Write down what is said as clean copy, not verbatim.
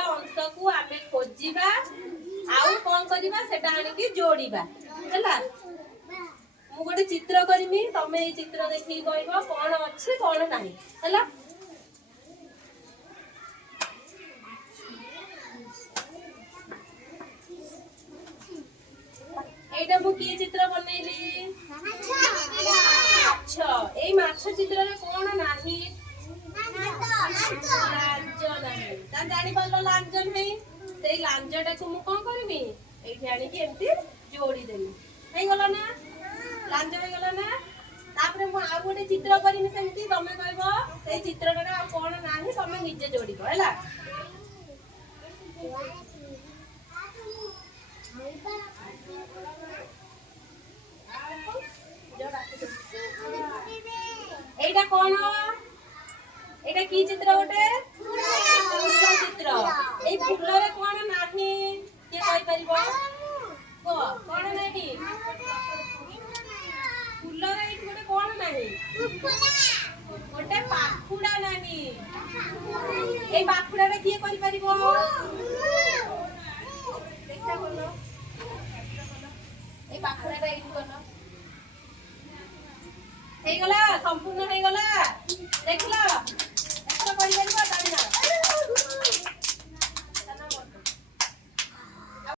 नथिबा अंश को आमे खोजिबा आउ कोन करिबा सेटा आनिकी जोड़ीबा हैला। मु गोटे चित्र करमी तमे ए चित्र देखि कहबो कोन अछि कोन नाही हैला। एटा मु की चित्र बनैली माछ। एई माछ चित्र रे कोन नाही लांज नाही ता जानि पालो लांज नाही सेई लांजटा को मु कोन करमी एठी आनी की एम्ति जोड़ी देमी हे गला ना लांज हे गला ना। तापरे मु आ गोटे चित्र करमी सेमति तमे कहबो सेई चित्रटा कोन नाही तमे निजे जोड़ीबो हैला। एटा कोन एटा की चित्र गोटे फूल चित्र। ए फूल रे कोन नाही के कहि परिबो को कोन नाही फूल रे एठी गोटे कोन नाही गोटे पाखुडा नाही। ए पाखुडा रे के करि परिबो देखा कोन ए पाखुडा रे एठी कोन हे गला संपूर्ण हे गला देखला एटा करि परिबो ताली ना।